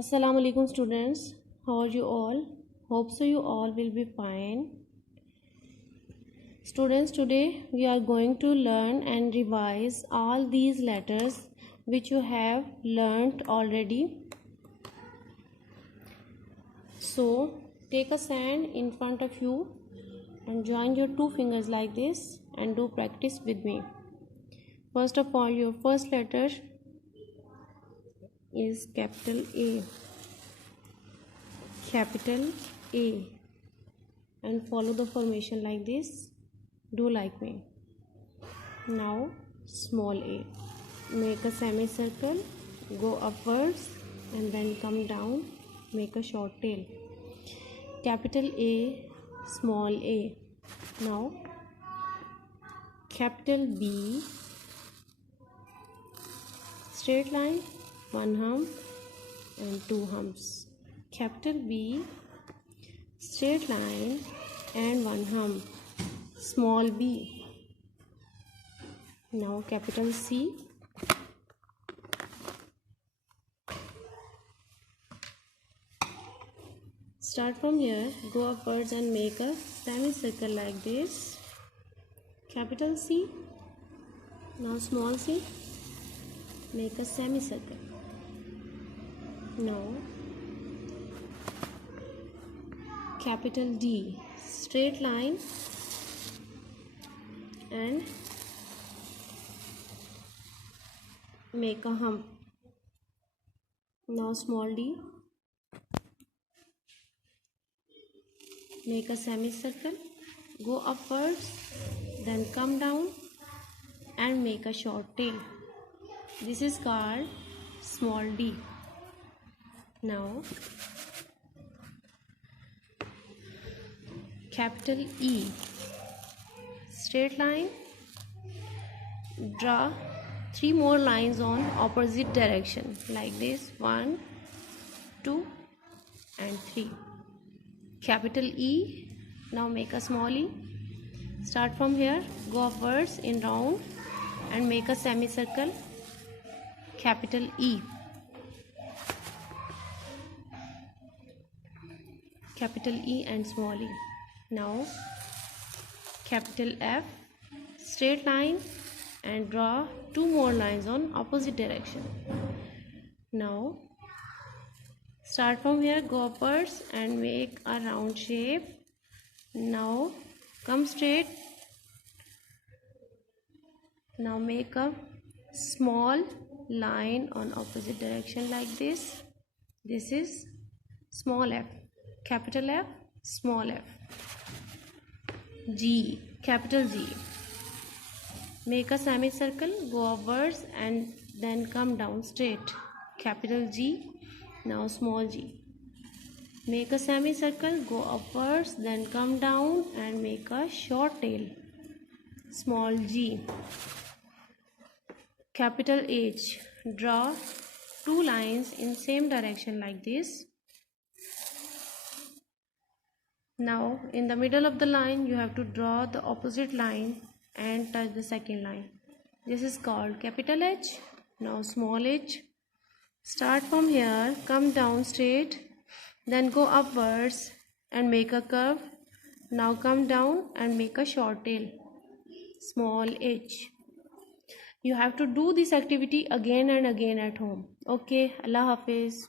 Assalamu alaikum students. How are you all? Hope so you all will be fine. Students, today we are going to learn and revise all these letters which you have learnt already. So take a sand in front of you and join your two fingers like this and do practice with me. First of all, your first letter is capital A. Capital A, and follow the formation like this. Do like me. Now small a, make a semicircle, go upwards and then come down, make a short tail. Capital A, small a. Now capital B, straight line, one hump and two humps. Capital B, straight line and one hump, small b. Now capital C, start from here, go upwards and make a semicircle like this. Capital C, now small c, make a semicircle. Now capital D, straight line and make a hump. Now small d, make a semicircle, go upwards, then come down and make a short tail. This is called small d. Now capital E, straight line, draw three more lines on opposite direction like this, 1, 2 and 3. Capital E, now make a small e, start from here, go upwards in round and make a semicircle. Capital E, capital E and small e. Now capital F, straight line and draw two more lines on opposite direction. Now start from here, go upwards and make a round shape. Now come straight. Now make a small line on opposite direction like this. This is small f. Capital F, small f. G, capital G, make a semicircle, go upwards and then come down straight. Capital G, now small g, make a semicircle, go upwards, then come down and make a short tail. Small g. Capital H, draw two lines in same direction like this. Now in the middle of the line you have to draw the opposite line and touch the second line. This is called capital H. Now small h, start from here, come down straight, then go upwards and make a curve. Now come down and make a short tail. Small h. You have to do this activity again and again at home. Okay, Allah Hafiz.